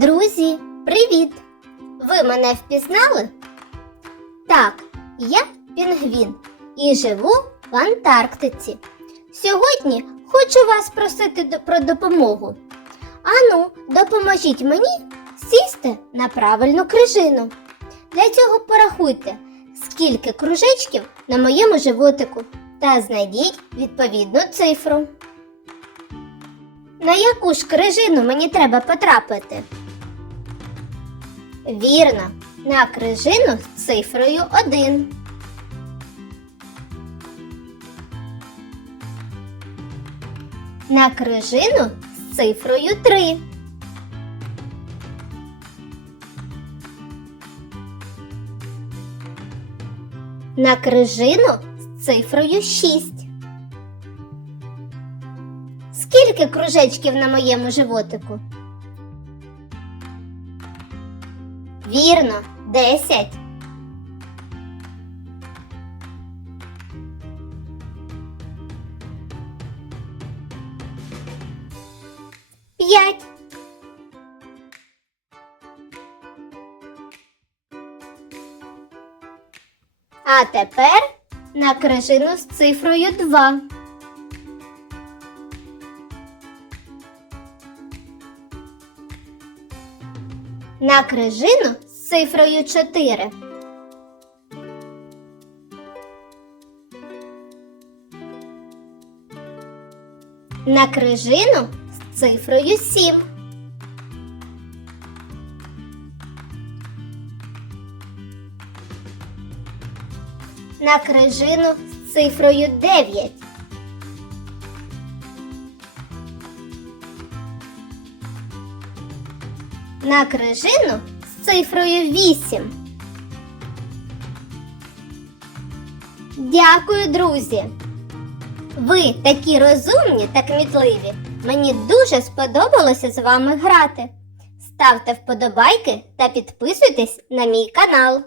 Друзі, привіт! Ви мене впізнали? Так, я пінгвін і живу в Антарктиці. Сьогодні хочу вас просити про допомогу. Ану, допоможіть мені сісти на правильну крижину. Для цього порахуйте, скільки кружечків на моєму животику та знайдіть відповідну цифру. На яку ж крижину мені треба потрапити? Вірно, на крижину з цифрою 1. На крижину з цифрою 3. На крижину з цифрою 6. Скільки кружечків на моєму животику? Вірно, 10. П'ять. А тепер на крижину з цифрою 2. На крижину з цифрою 4. На крижину з цифрою 7. На крижину з цифрою 9. На крижину з цифрою 8. Дякую, друзі! Ви такі розумні та кмітливі. Мені дуже сподобалося з вами грати. Ставте вподобайки та підписуйтесь на мій канал.